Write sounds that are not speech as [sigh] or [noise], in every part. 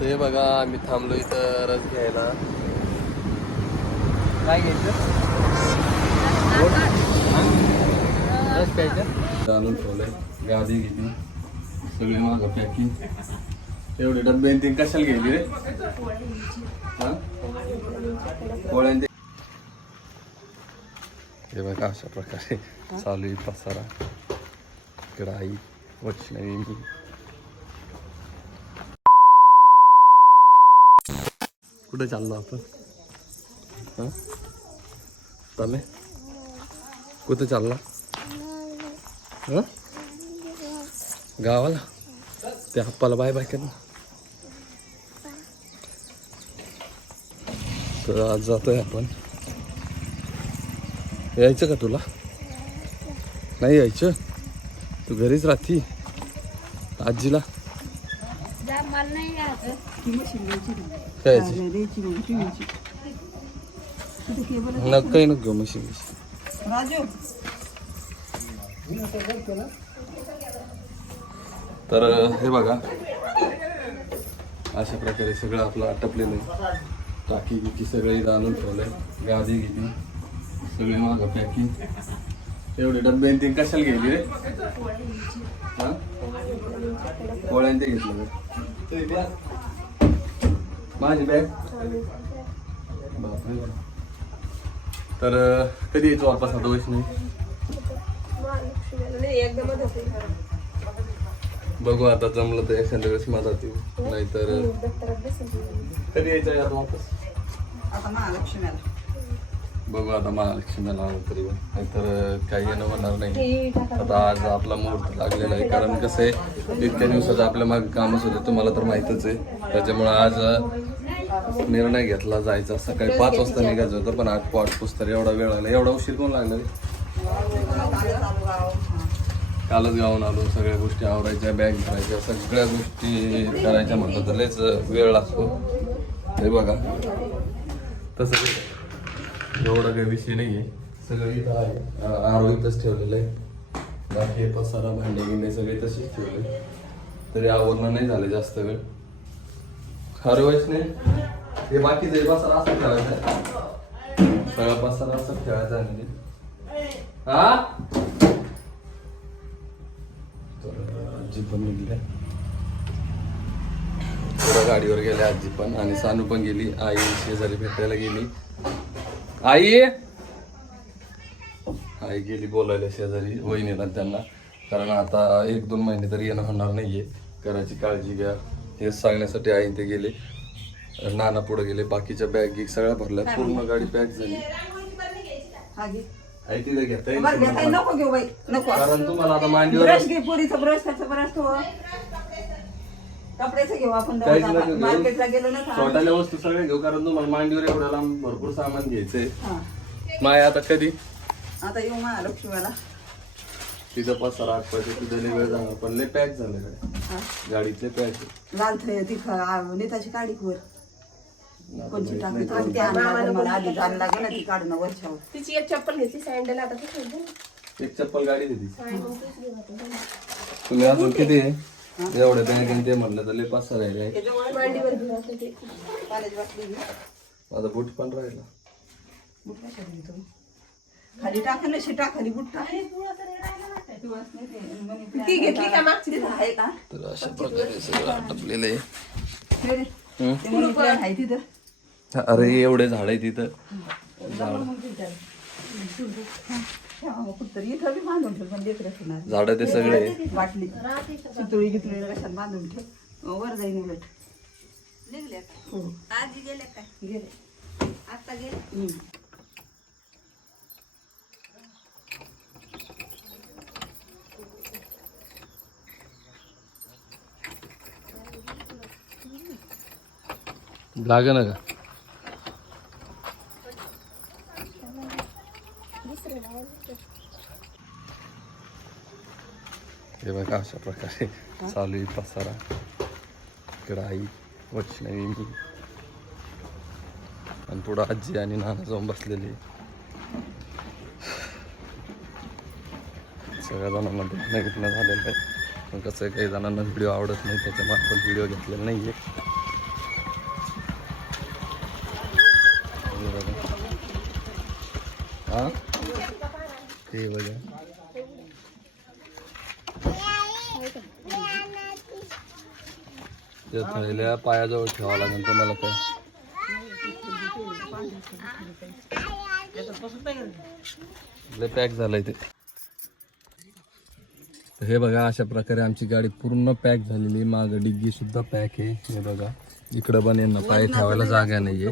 ते बघा आम्ही थांबलो इथं रस घ्यायला. काय घ्यायचं? रस प्यायचं? आणून ठेवलंय. गादी घेतली. सगळी मागं पॅकिंग एवढे डब्बे आणि ते कशाला घ्यायची रे? हा? पोळ्यान ते हे बघा अशा प्रकारे चालू आहे पसारा इकडं आई वैष्णवी कुठे चाललो आपण. हा? चालले कुठं चालला? गावाला? त्या हप्पाला बाय बाय कर ना. तर आज जातोय आपण. यायचं का तुला? नाही यायचं? तू घरीच राहती. आजीला? काय नका काही नको घेऊ मशीन. राजू. तर हे बघा. अशा प्रकारे सगळं आपलं आटपलेलं आहे. टाकी बिकी सगळं आणून ठेवलंय. गादी घेतली सगळे मागं पॅकिंग एवढे डब्बे ते कशाला घ्यायची रे? हा? पोळ्यान ते घेतलं? माझी बॅग बापरे. तर कधी यायचो वापस आता वैष्णवी बघू आता जमलं तर एखाद्या वेळेस माझा ती नाहीतर कधी यायचं आता वापस? आता महालक्ष्मीला. बघू आता महालक्ष्मीला तरी. नाहीतर काही येणं होणार नाही. आता आज आपला मुहूर्त लागलेला आहे. कारण कसं आहे इतक्या दिवसाचं आपल्या मागे कामच होते तुम्हाला तर माहीतच आहे. त्याच्यामुळं आज निर्णय घेतला जायचा. सकाळी पाच वाजता निघायचं होतं पण आठ पाच पुस्तक एवढा वेळ आला. एवढा उशीर कोण लागला? कालच गावून आलो. सगळ्या गोष्टी आवरायच्या बॅग भरायच्या सगळ्या गोष्टी करायच्या म्हटलं तर लयच वेळ लागतो. हे बघा. तसं एवढा काही विषय नाही आहे सगळं इथं आहे. आरो इथंच ठेवलेलं आहे. बाकी हे पसारा भांडे गिंडे सगळे तसेच ठेवले. तरी आवरणं नाही झालं जास्त वेळ. हरवायच नाही. हे बाकीचे पसारा असं ठेवायचं आहे. सगळा पसारा असं ठेवायचा आहे म्हणजे. हा आजी पण निघल्या. थोडं गाडीवर गेले आजी पण आणि सानू पण गेली. आई शेजारी भेटायला गेली. आई? आई गेली बोलायला शेजारी वहिनीला त्यांना. कारण आता एक दोन महिने तरी येणं होणार नाहीये. घराची काळजी घ्या. हे सांगण्यासाठी आई ते गेले. नाना पुढे गेले. बाकीच्या बॅग गिग सगळ्या भरल्या. पूर्ण गाडी पॅक झाली. आई तिथे घेता येईल. नको घेऊ बाई. नको. कारण तुम्हाला आता मांडीवर ब्रश घे पुरीचा ब्रश त्याचा ब्रश ठेव कपड्याचं घेऊ आपण काहीच दवाखान्यात. नका घेऊ. मार्केटला गेलो ना का? छोट्याल्या वस्तू सगळे घेऊ कारण तुम्हाला मांडीवर लांब भरपूर सामान घ्यायचंय हा. माय आता कधी आता येऊ महालक्ष्मीला तिथं पसारा आठवायचं तिथं लय वेळ जाणार पण लय पॅक झालं हा. गाडीतले पॅक लाल थ- ती ख- आ, नेताची काढी वर कोणची टाकली तर ते आणला मला आधी जाण लागेल ना ती काढून वरच्यावर तिची एक चप्पल घेतली सँडल आता ती ठेवली ना. एक चप्पल गाडी दिली तुम्ही अजून किती आहे एवढे आणि ते म्हणलं तर लय बाटली घे. माझा बूट पण राहिला? खाली टाका ना शिटा खाली बुट ती घेतली का मागची? आहे का? तर अशा प्रकारे सगळं आटपलेलं आहे. हे? तिथं. अरे एवढे झाड आहे तिथं. झाड. ठेवा मग कुठतरी इथं बी बांधून ठेव पण लेकरं ठेवणार झाड ते सगळे. सुतळी गितळी कशात बांधून ठेव? वर जाईन उलट. निघल्या हो. आजी गेल्या काय? गेले. आता गेले? हम्म. लागे ना का? हे बघा अशा प्रकारे चालू आहे पसारा कढाई वचनावी मी आणि पुढं आजी आणि नाना जाऊन बसलेली सगळ्या जणांना भेटणं भेटणं झालेलं आहे पण कसं काही जणांना व्हिडिओ आवडत नाही त्याच्यामुळे आपण व्हिडिओ घेतलेला नाही आहे ते बघा त्या थैल्या पायाजवळ ठेवावं लागेल तुम्हाला काय? लय पॅक झालंय ते. तर हे बघा अशा प्रकारे आमची गाडी पूर्ण पॅक झालेली माग डिग्गी सुद्धा पॅक आहे. हे बघा इकडं पण यांना पाय ठेवायला जागा नाहीये.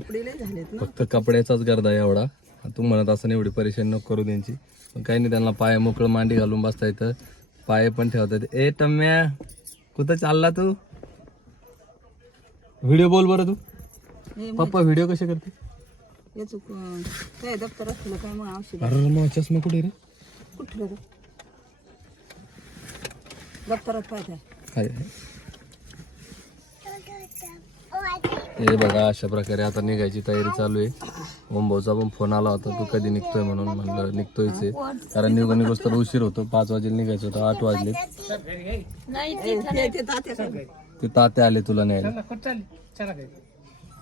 फक्त कपड्याचाच गर्दा आहे एवढा. तू म्हणत असं एवढी परेशानी नको करू त्यांची. पण काही नाही त्यांना पाय मोकळं मांडी घालून बसता येतं. पाय पण ठेवता येते. ए टम्या कुठं चालला तू? व्हिडिओ बोल बरं तू. पप्पा व्हिडिओ कसे करते? याच काय दप्तर असलं काय मग औषध? अरे मग चष्मा कुठे रे? कुठलं रे? दप्तरात हाय हे बघा अशा प्रकारे आता निघायची तयारी चालू आहे. ओमभाऊचा पण फोन आला होता तू कधी निघतोय म्हणून म्हणलं निघतोयच आहे. कारण निघून निघोस तर उशीर होतो पाच वाजेला निघायचं होतं आठ वाजले. हे ते तात्याकडे ते तात्या आले तुला न्यायला.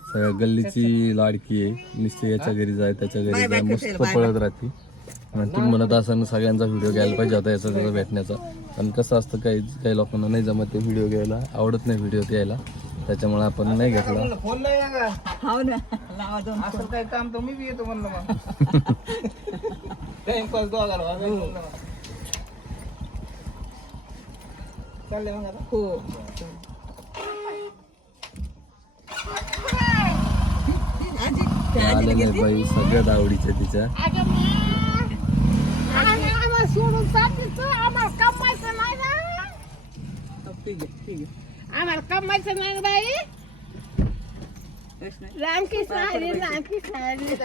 सगळ्या गल्लीची लाडकी आहे. नुसते याच्या घरी जाय त्याच्या घरी जाय. मस्त पळत राहते. आणि तुम्ही म्हणत असताना सगळ्यांचा व्हिडिओ घ्यायला पाहिजे होता याचा त्याचा भेटण्याचा. पण कसं असतं काही काही लोकांना नाही जमत ते व्हिडिओ घ्यायला. आवडत नाही व्हिडिओ घ्यायला त्याच्यामुळे आपण नाही घेतला. हो ना. लावा दोन असं काही काम तर मी बी येतो म्हणलं मग. [laughs] टाइमपास दोघाला वागायला म्हणलं मग. चाललंय मग आता. हो आजी ते आले नाही बाई सगळ्यात आवडीचे तिच्या ठीक आहे ठीक आहे. आम्हाला कमायचं नाही बाई. रामकृष्ण हरी रामकृष्ण हरी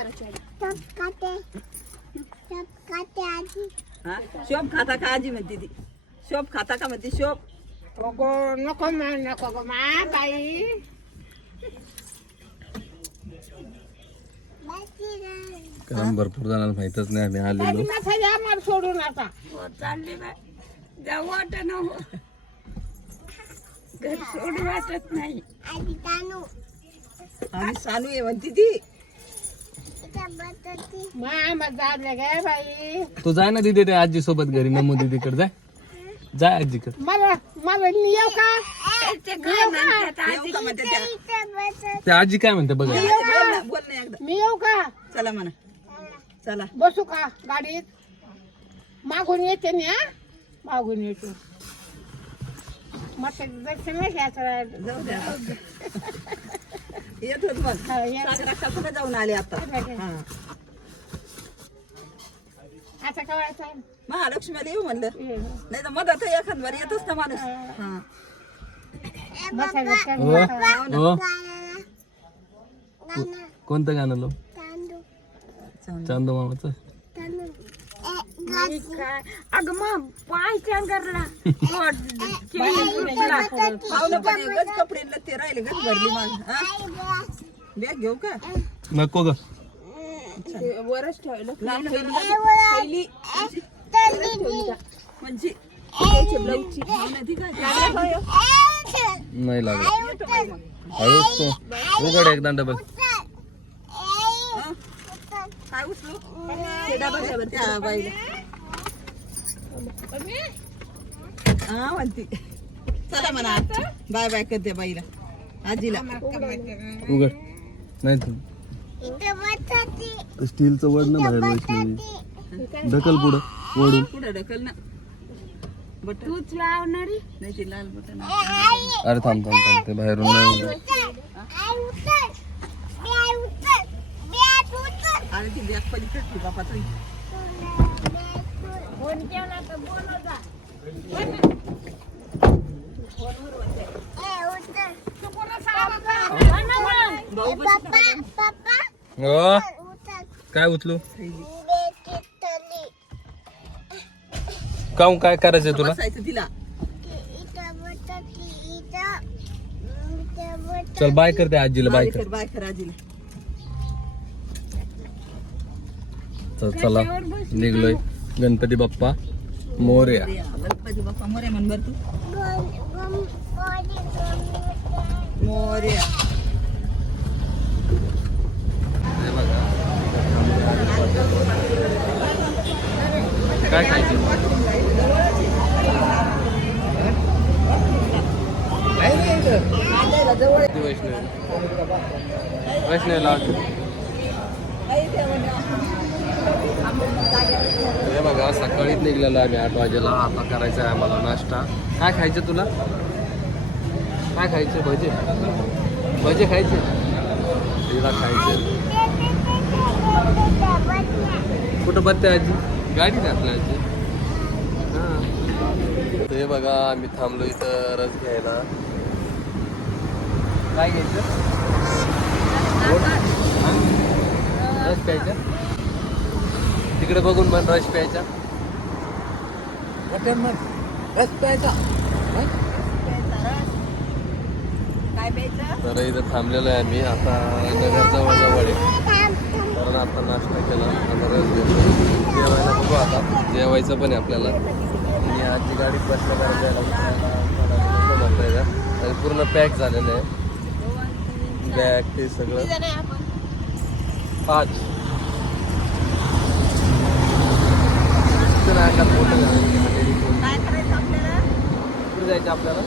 हा? शोभ खाता का आजी म्हणते ती? शोभ खाता का म्हणते? शोभ. नको नको मा नको गो मा बाई. कारण भरपूर जणांना माहितच नाही आम्ही आलेलो. माझा आम्हाला सोडू नका चालले बाय जाऊ वाटत ना घर सोडू वाटत नाही. आम्ही चालू आहे म्हणते ती. जाय ना त्या आजी सोबत घरी नमो दीदीकडे जाय. जाय आजीकडे. मला मला येऊ का? त्या आजी काय म्हणते बघा. बोल ना एकदा. मी येऊ का? चला म्हणा. चला. बसू का गाडीत? मागून येते ना हा? मागून येतो. मग ते दर्शन नाही घ्यायचं जाऊ द्या. येत होत मग हा, या. साजरा कसं जाऊन आले आता. हा. आता कवायचं महालक्ष्मीला येऊ म्हणलं. नाही तर मधात एखाद बार येतच ना माणूस. हा. बसायचं हो. हो. कोणतं गाणं लो? चांदो. मामाचं? अगं मग पाय चंगरला [laughs] कपडे ते राहिले गज भरली मग हा? बॅग घेऊ का? नको ग. वरच ठेवलं. म्हणजे काय नाही लागत. हळूच तू उघड एकदा डबल हा? काय उचलू ते डबा द्या बरं त्या बाईला हा म्हणती चला म्हणा बाय बाय करते बाईला आजीला उघड. नाही तू स्टीलचं वड ना बाहेर वैष्णवी. ढकल पुढं ओढून पुढे ढकल ना बटन तूच लावणारी नाही ते लाल बटन अरे थांब थांब थांब. ते बाहेरून नाही हो? काय उचलू? काहून काय करायचंय तुला? बसायचं तिला. चल बाय करते आजीला बाय कर बाय कर आजीला. तर चला निघलोय. गणपती बाप्पा मोर्या. गणपती बाप्पा मोर्या म्हणबर मोर्या. काय वैष्णव. वैष्णव शाळेत निघलेलो आम्ही आठ वाजेला. आता करायचा आहे आम्हाला नाश्ता. काय खायचं तुला? काय खायचं? भजे. भजे खायचे? तिला खायचे. कुठं बत्ते आजी? गाडी घातल्या आजी. हां. ते हे बघा आम्ही थांबलो इथं रस घ्यायला. काय घ्यायचं? रस प्यायचा? तिकडे बघून पण रस प्यायचा. हॉटेल रस प्यायचा? काय प्यायचं? तर इथं थांबलेलो आहे आम्ही आता नगर जवळ जवळ आहे कारण आता नाश्ता केला. आता रस घेतो जेवायला बघू आता. जेवायचं पण आहे आपल्याला. आणि आजची गाडी बसल्या करायला का? आणि पूर्ण पॅक झालेलं आहे. बॅग ते सगळं. पाच. का काय करायचं आपल्याला? कुठे जायचं आपल्याला?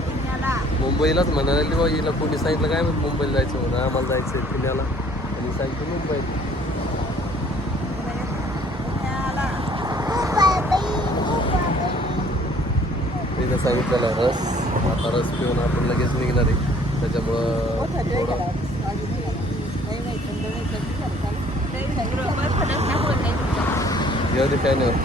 पुण्याला. मुंबईलाच म्हणाली बा हिला कोणी सांगितलं काय मुंबईला जायचं म्हणून? आम्हाला जायचं आहे पुण्याला. आणि सांगितलं मुंबईत तिथं सांगितलेलं रस. आता रस पिऊन आपण लगेच निघणार आहे. त्याच्यामुळं थोडं घेऊ दे काय नाही होत